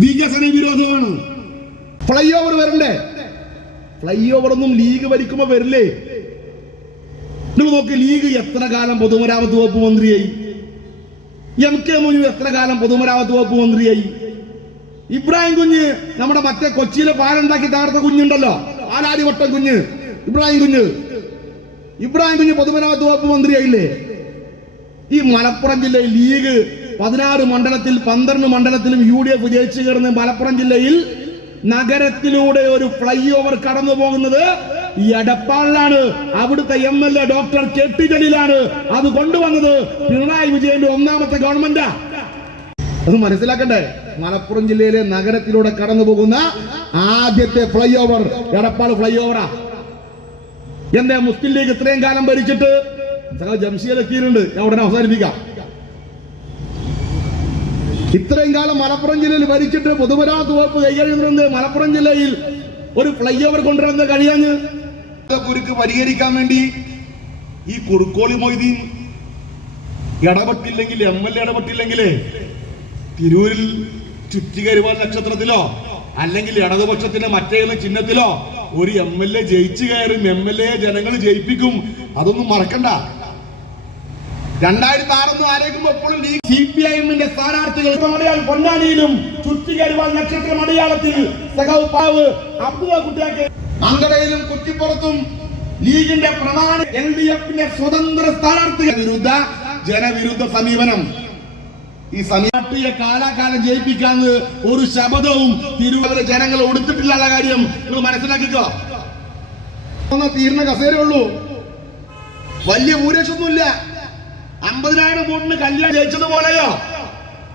വികസന വിരോധമാണ്. Flyover വരണ്ടേ? ഫ്ലൈ ഓവർ ഒന്നും ലീഗ് ഭരിക്കുമ്പോ വരില്ലേ? നിങ്ങൾ നോക്ക് ലീഗ് എത്ര കാലം പൊതുമരാമത്ത് വകുപ്പ് മന്ത്രിയായി? എം കെ മുനു എത്ര കാലം പൊതുമരാമത്ത് വകുപ്പ് മന്ത്രിയായി? ഇബ്രാഹിം കുഞ്ഞ് നമ്മുടെ മറ്റേ കൊച്ചിയിലെ പാലുണ്ടാക്കി തകർത്ത കുഞ്ഞുണ്ടല്ലോ. ആലാരിവട്ടം കുഞ്ഞ്. ഇബ്രാഹിം കുഞ്ഞ്. ഇബ്രാഹിം കുഞ്ഞ് പൊതുമരാമത്ത് വകുപ്പ് മന്ത്രിയായില്ലേ? ഈ മലപ്പുറം ജില്ലയിൽ ലീഗ് പതിനാറ് മണ്ഡലത്തിൽ പന്ത്രണ്ട് മണ്ഡലത്തിലും യു ഡി എഫ് ജയിച്ചു കയറുന്ന മലപ്പുറം ജില്ലയിൽ നഗരത്തിലൂടെ ഒരു ഫ്ലൈ ഓവർ കടന്നു പോകുന്നത് ഈ എടപ്പാളിലാണ്. അവിടുത്തെ M L A doctor K അത് കൊണ്ടുവന്നത് പിണറായി വിജയന്റെ ഒന്നാമത്തെ ഗവൺമെന്റാ. അത് മനസ്സിലാക്കണ്ടേ? മലപ്പുറം ജില്ലയിലെ നഗരത്തിലൂടെ കടന്നു പോകുന്ന ആദ്യത്തെ ഫ്ലൈ ഓവർ എടപ്പാൾ ഫ്ലൈ ഓവറാ എന്റെ മുസ്ലിം ലീഗ് ഇത്രയും കാലം ഭരിച്ചിട്ട്? ജംഷീൽ എത്തിയിട്ടുണ്ട് ഞാൻ ഉടനെ അവസാനിപ്പിക്കാം. ഇത്രയും കാലം മലപ്പുറം ജില്ലയിൽ ഭരിച്ചിട്ട് പൊതുമരാമത്ത് വകുപ്പ് കൈകാര്യം മലപ്പുറം ജില്ലയിൽ ഒരു ഫ്ലൈ ഓവർ കൊണ്ടുവരുന്നത് കഴിയാഞ്ഞ്? കുരുക്ക് പരിഹരിക്കാൻ വേണ്ടി ഈ കുറുക്കോളി മൊയ്തീൻ ഇടപെട്ടില്ലെങ്കിൽ എം എൽ എ ഇടപെട്ടില്ലെങ്കിലേ തിരൂരിൽ ചുറ്റികരുവാൻ നക്ഷത്രത്തിലോ അല്ലെങ്കിൽ ഇടതുപക്ഷത്തിന്റെ മറ്റേതെങ്കിലും ചിഹ്നത്തിലോ ഒരു എം എൽ എ ജയിച്ചു കയറും എം എൽ എ ജനങ്ങൾ ജയിപ്പിക്കും. അതൊന്നും മറക്കണ്ട. രണ്ടായിരത്തി ആറൊന്നും ആലോചിക്കുമ്പോൾ എപ്പോഴും സി പി ഐ എമ്മിന്റെ സ്ഥാനാർത്ഥികൾ പൊന്നാനിയിലും ചുറ്റികരുവാൻ നക്ഷത്ര മലയാളത്തിൽ സഖാവ് അബ്ദുള്ള കുട്ടിയാക്കി. അങ്കടയിലും കുറ്റിപ്പുറത്തും ലീഗിന്റെ പ്രധാന എൽ ഡി എഫിന്റെ സ്വതന്ത്ര സ്ഥാനാർത്ഥികൾ. വിരുദ്ധ ജനവിരുദ്ധ സമീപനം. ഈ സമീപയെ കാലാകാലം ജയിപ്പിക്കാന്ന് ഒരു ശബദവും തിരുവനന്തപുരം ജനങ്ങൾ ഉടുത്തിട്ടില്ല കാര്യം നിങ്ങൾ മനസ്സിലാക്കിക്കോ. തീർന്ന കസേരയുള്ളൂ വലിയ ഊരേഷൊന്നുമില്ല അമ്പതിനായിരം വോട്ടിന് കല്യാണം ജയിച്ചതുപോലെയോ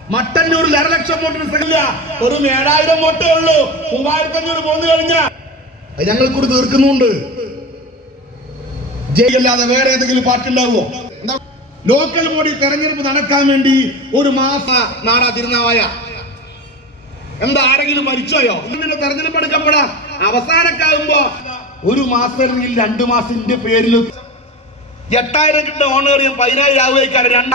മട്ടന്നൂരിൽ അരലക്ഷം വോട്ടിന് സ്ഥലമില്ല ഒരു ഏഴായിരം വോട്ടേ ഉള്ളൂ. മൂവായിരത്തി അഞ്ഞൂറ് പോന്നു കഴിഞ്ഞ. ഞങ്ങൾ കൂടി തീർക്കുന്നുണ്ട് ജയിലല്ലാതെ വേറെ ഏതെങ്കിലും പാർട്ടി ഉണ്ടാവുമോ? ലോക്കൽ ബോഡി തെരഞ്ഞെടുപ്പ് നടക്കാൻ വേണ്ടി ഒരു മാസ നാടാ തിരുനാവായ. എന്താ ആരെങ്കിലും മരിച്ചോയോ ഇങ്ങനെ തെരഞ്ഞെടുപ്പ് എടുക്കപ്പെടാം അവസാനക്കാകുമ്പോ ഒരു മാസം അല്ലെങ്കിൽ രണ്ടു മാസത്തിന്റെ പേരിൽ എട്ടായിരം കിട്ടുന്ന ഓണേറിയം പതിനായിരം ആവുകയാണ് രണ്ട.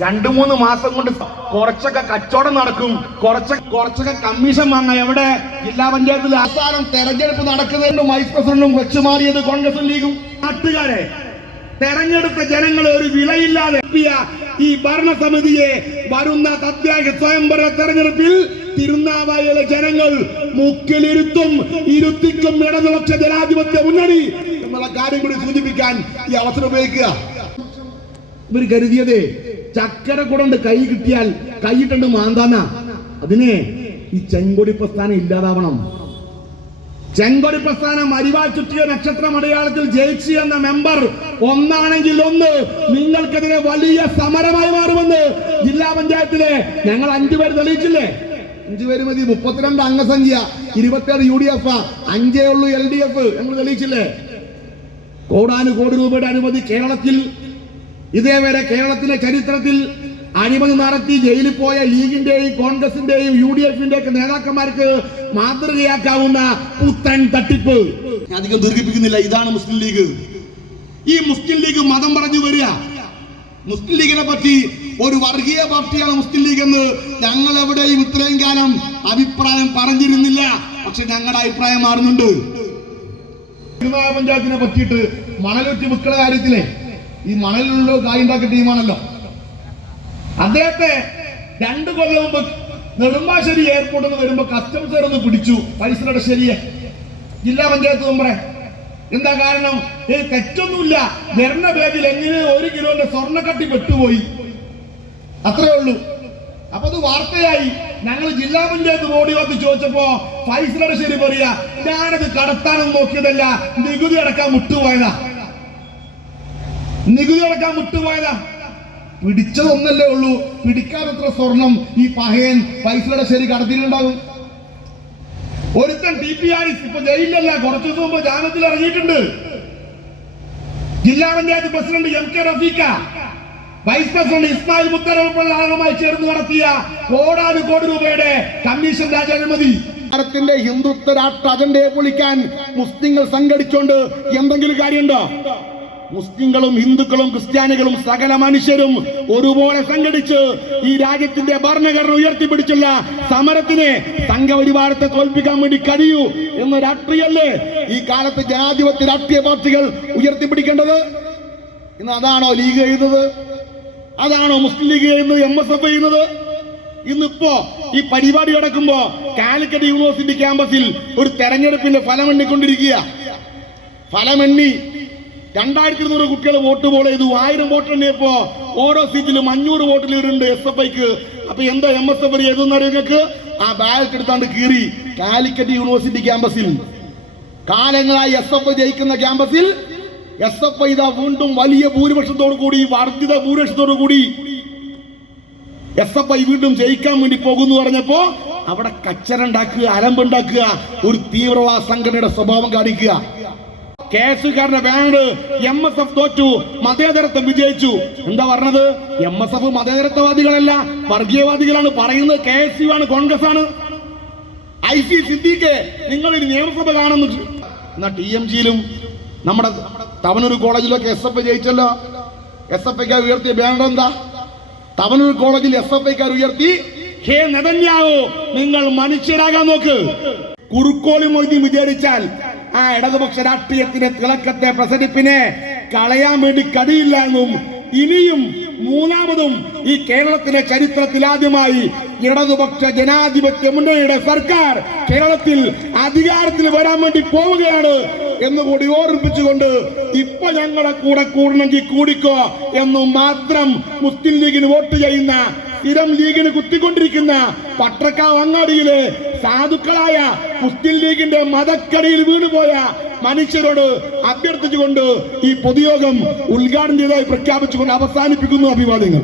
രണ്ടു മൂന്ന് മാസം കൊണ്ട് കുറച്ചൊക്കെ കച്ചവടം നടക്കും. കുറച്ച് കുറച്ചൊക്കെ കമ്മീഷൻ വാങ്ങാം. എവിടെ? ജില്ലാ പഞ്ചായത്തിൽ അവസാനം തെരഞ്ഞെടുപ്പ് നടക്കുന്നതിനും വൈസ് പ്രസിഡന്റും വെച്ചു മാറിയത് കോൺഗ്രസും ലീഗും. നാട്ടുകാരെ തെരഞ്ഞെടുത്ത ജനങ്ങളെ ഒരു വിലയില്ലാതെ ഈ ഭരണസമിതിയെ വരുന്ന തദ്ദേശ സ്വയംഭരണ തെരഞ്ഞെടുപ്പിൽ തിരുനാവായയിലെ ജനങ്ങൾ മുക്കിലിരുത്തും ഇരുത്തിക്കും ഇടതുപക്ഷ ജനാധിപത്യ മുന്നണി. എന്നുള്ള കാര്യം കൂടി സൂചിപ്പിക്കാൻ ഈ അവസരം ഉപയോഗിക്കുക. ഇവർ കരുതിയതേ ചക്കര കുടണ്ട് കൈ കിട്ടിയാൽ കൈയിട്ടുണ്ട് മാന്താന. അതിനെ ഈ ചെങ്കൊടി പ്രസ്ഥാനം ഇല്ലാതാവണം. ചെങ്കൊടി പ്രസ്ഥാനം അരിവാൾ ചുറ്റിയ നക്ഷത്രം അടയാളത്തിൽ ജയിച്ചു എന്ന മെമ്പർ ഒന്നാണെങ്കിൽ ഒന്ന് നിങ്ങൾക്കെതിരെ വലിയ സമരമായി മാറുമെന്ന് ജില്ലാ പഞ്ചായത്തിലെ ഞങ്ങൾ അഞ്ചുപേർ തെളിയിച്ചില്ലേ? അഞ്ചുപേര് മതി. മുപ്പത്തിരണ്ട് അംഗസംഖ്യ. ഇരുപത്തിയേഴ് യു ഡി എഫ് അഞ്ചേ ഉള്ളൂ എൽ ഡി എഫ്. ഞങ്ങൾ തെളിയിച്ചില്ലേ? കോടാനുകോടി രൂപയുടെ അനുമതി കേരളത്തിൽ ഇതേവരെ കേരളത്തിലെ ചരിത്രത്തിൽ അഴിമതി നടത്തി ജയിലിൽ പോയ ലീഗിന്റെയും കോൺഗ്രസിന്റെയും യു ഡി എഫിന്റെ ഒക്കെ നേതാക്കന്മാർക്ക് മാതൃകയാക്കാവുന്ന പുത്തൻ തട്ടിപ്പ്. അധികം ദീർഘിപ്പിക്കുന്നില്ല. ഇതാണ് മുസ്ലിം ലീഗ്. ഈ മുസ്ലിം ലീഗ് മതം പറഞ്ഞു വരിക. മുസ്ലിം ലീഗിനെ പറ്റി ഒരു വർഗീയ പാർട്ടിയാണ് മുസ്ലിം ലീഗ് എന്ന് ഞങ്ങൾ എവിടെയും ഇത്രയും കാലം അഭിപ്രായം പറഞ്ഞിരുന്നില്ല. പക്ഷെ ഞങ്ങളുടെ അഭിപ്രായം മാറുന്നുണ്ട്. തിരുനായ പഞ്ചായത്തിനെ പറ്റിയിട്ട് മണലൊറ്റി മക്കളെ കാര്യത്തിലെ ഈ മണലിലുള്ള കായുണ്ടാക്കിയ ടീമാണല്ലോ. അദ്ദേഹത്തെ രണ്ടു കൊല്ലം മുമ്പ് നെടുമ്പാശ്ശേരി എയർപോർട്ടിൽ നിന്ന് വരുമ്പോ കസ്റ്റംസ് ഒന്ന് പിടിച്ചു. പൈസയുടെ ശരിയെ. ജില്ലാ പഞ്ചായത്ത് മെമ്പറെ എന്താ കാരണം? ഏ തെറ്റൊന്നുമില്ല. വരുന്ന പേജിൽ എങ്ങനെ ഒരു കിലോന്റെ സ്വർണക്കട്ടി പെട്ടുപോയി? അത്രേ ഉള്ളൂ. അപ്പൊ അത് വാർത്തയായി. ഞങ്ങൾ ജില്ലാ പഞ്ചായത്ത് ബോഡി വന്ന് ചോദിച്ചപ്പോ ഫൈസലയുടെ ശരി പറയാ ഞാനത് കടത്താനൊന്നും നോക്കിയതല്ല നികുതി അടക്കാൻ മുട്ടുപോയതാ. നികുതി അടക്കാൻ മുട്ടുപോയതാ. പിടിച്ചതൊന്നല്ലേ ഉള്ളൂ. പിടിക്കാത്തത്ര സ്വർണം ഈ പഹയൻ ഫൈസലയുടെ ശരി കടത്തിയിട്ടുണ്ടാകും? ഒരുത്തൻ ടി പി ആർ ഇപ്പൊ ജയിലിലല്ല കുറച്ചു ദിവസം മുമ്പ് ജാമ്യത്തിൽ ഇറങ്ങിയിട്ടുണ്ട്. ജില്ലാ പഞ്ചായത്ത് പ്രസിഡന്റ് എം കെ റഫീഖ. വൈസ് പ്രസിഡന്റ് ഇസ്മായിൽ മുത്തരവുള്ള ആളുമായി ചേർന്ന് നടത്തിയ കോടാനു കോടി രൂപയുടെ കമ്മീഷൻ രാജാനുമതി. ഭാരതത്തിന്റെ ഹിന്ദുത്വ രാഷ്ട്ര അജണ്ടയെ പൊളിക്കാൻ മുസ്ലിങ്ങൾ സംഘടിച്ചുകൊണ്ട് എന്തെങ്കിലും കാര്യമുണ്ടോ? മുസ്ലിങ്ങളും ഹിന്ദുക്കളും ക്രിസ്ത്യാനികളും സകല മനുഷ്യരും ഒരുപോലെ സംഘടിച്ച് ഈ രാജ്യത്തിന്റെ ഭരണഘടന ഉയർത്തിപ്പിടിച്ചുള്ള സമരത്തിനെ സംഘപരിവാരത്തെ തോൽപ്പിക്കാൻ വേണ്ടി കഴിയൂ എന്ന രാഷ്ട്രീയല്ലേ ഈ കാലത്ത് ജനാധിപത്യ രാഷ്ട്രീയ പാർട്ടികൾ ഉയർത്തിപ്പിടിക്കേണ്ടത്? ഇന്ന് അതാണോ ലീഗ് ചെയ്യുന്നത് അതാണോ മുസ്ലിം ലീഗ് ചെയ്യുന്നത് എം എസ് എഫ് ചെയ്യുന്നത്? ഇന്നിപ്പോ ഈ പരിപാടി നടക്കുമ്പോ കാലിക്കറ്റ് യൂണിവേഴ്സിറ്റി ക്യാമ്പസിൽ ഒരു തെരഞ്ഞെടുപ്പിന്റെ ഫലം എണ്ണിക്കൊണ്ടിരിക്കുക. ഫലമെണ്ണി രണ്ടായിരത്തി ഇരുന്നൂറ് കുട്ടികൾ വോട്ട് പോൾ ചെയ്തു. ആയിരം വോട്ട് എണ്ണിയപ്പോ ഓരോ സീറ്റിലും അഞ്ഞൂറ് വോട്ടിൽ ഇവരുണ്ട് എസ് എഫ് ഐക്ക് അപ്പൊ എന്താ എം എസ് എഫ് ചെയ്തെന്ന് നിങ്ങൾക്ക്? ആ ബാലറ്റ് എടുത്താണ്ട് കീറി കാലിക്കറ്റ് യൂണിവേഴ്സിറ്റി ക്യാമ്പസിൽ. കാലങ്ങളായി എസ് എഫ് ജയിക്കുന്ന ക്യാമ്പസിൽ എസ് എഫ് ഐ ഇതാ വീണ്ടും വലിയ ഭൂരിപക്ഷത്തോടു കൂടി വർദ്ധിത ഭൂരിപക്ഷത്തോടു കൂടി എസ് എഫ് ഐ വീണ്ടും ജയിക്കാൻ വേണ്ടി പോകുന്നു പറഞ്ഞപ്പോ അവിടെ കച്ചറുണ്ടാക്കുക അലമ്പുണ്ടാക്കുക ഒരു തീവ്രവാദ സംഘടനയുടെ സ്വഭാവം കാണിക്കുക. കേസുകാരുടെ ബാങ്ക് എം എസ് എഫ് തോറ്റു മതേതരത്വം വിജയിച്ചു. എന്താ പറഞ്ഞത്? എം എസ് എഫ് മതേതരത്വവാദികളല്ല വർഗീയവാദികളാണ് പറയുന്നത്. കെ എസ് യു ആണ് കോൺഗ്രസ് ആണ്. ഐ സി സിദ്ദീഖ് നിങ്ങൾ നിയമസഭ കാണുന്നു എന്നാ ടി എം ജിയിലും നമ്മുടെ തവനൂർ കോളേജിലൊക്കെ എസ് എഫ് ഐ ജയിച്ചല്ലോ. എസ് എഫ് ഐക്കാർ ഉയർത്തിയ ബാനർ എന്താ? തവനൂർ കോളേജിൽ എസ് എഫ് ഐക്കാർ ഉയർത്തി. ഹേ നെതന്യാവോ നിങ്ങൾ മനുഷ്യരാകാൻ നോക്ക്. കുറുക്കോളി മൊയ്തി വിചാരിച്ചാൽ ആ ഇടതുപക്ഷ രാഷ്ട്രീയത്തിന്റെ തിളക്കത്തെ പ്രസരിപ്പിനെ കളയാൻ വേണ്ടി കഴിയില്ല എന്നും ഇനിയും മൂന്നാമതും ഈ കേരളത്തിലെ ചരിത്രത്തിൽ ആദ്യമായി ഇടതുപക്ഷ ജനാധിപത്യ മുന്നണിയുടെ സർക്കാർ കേരളത്തിൽ അധികാരത്തിൽ വരാൻ വേണ്ടി പോവുകയാണ്. എന്നുകൂടി ഓർമ്മിപ്പിച്ചുകൊണ്ട് ഇപ്പൊ ഞങ്ങളെ കൂടെ കൂടണമെങ്കിൽ കൂടിക്കോ എന്ന് മാത്രം മുസ്ലിം ലീഗിന് വോട്ട് ചെയ്യുന്ന സ്ഥിരം ലീഗിന് കുത്തിക്കൊണ്ടിരിക്കുന്ന പട്ടക്കാവ് അങ്ങാടിയിലെ സാധുക്കളായ മുസ്ലിം ലീഗിന്റെ മതക്കടിയിൽ വീണുപോയ മനുഷ്യരോട് അഭ്യർത്ഥിച്ചുകൊണ്ട് ഈ പൊതുയോഗം ഉദ്ഘാടനം ചെയ്തതായി പ്രഖ്യാപിച്ചുകൊണ്ട് അവസാനിപ്പിക്കുന്നു അഭിവാദ്യങ്ങൾ.